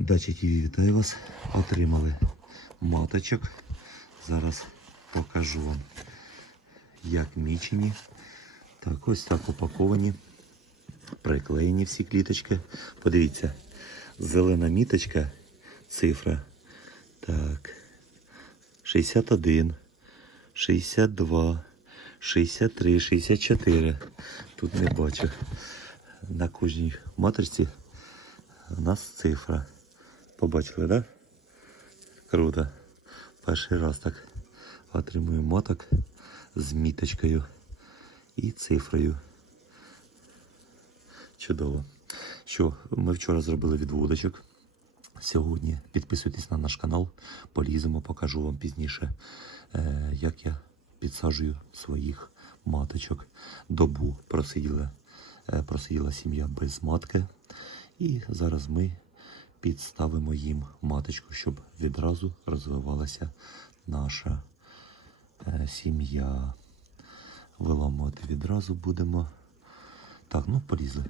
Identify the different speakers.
Speaker 1: Дача ТВ вітаю вас. Отримали маточок. Зараз покажу вам, як мічені. Так, ось так упаковані. Приклеєні всі кліточки. Подивіться, зелена міточка, цифра. Так. 61, 62, 63, 64. Тут не бачу. На кожній матричці у нас цифра. Побачили, так? Да? Круто. Перший раз так отримую моток з міточкою і цифрою. Чудово. Що, ми вчора зробили відводочок. Сьогодні підписуйтесь на наш канал, поліземо, покажу вам пізніше, е, як я підсаджую своїх маточок. Добу просиділа, е, просиділа сім'я без матки. І зараз ми підставимо їм маточку, щоб відразу розвивалася наша е, сім'я. Виламувати відразу будемо. Так, ну полізли.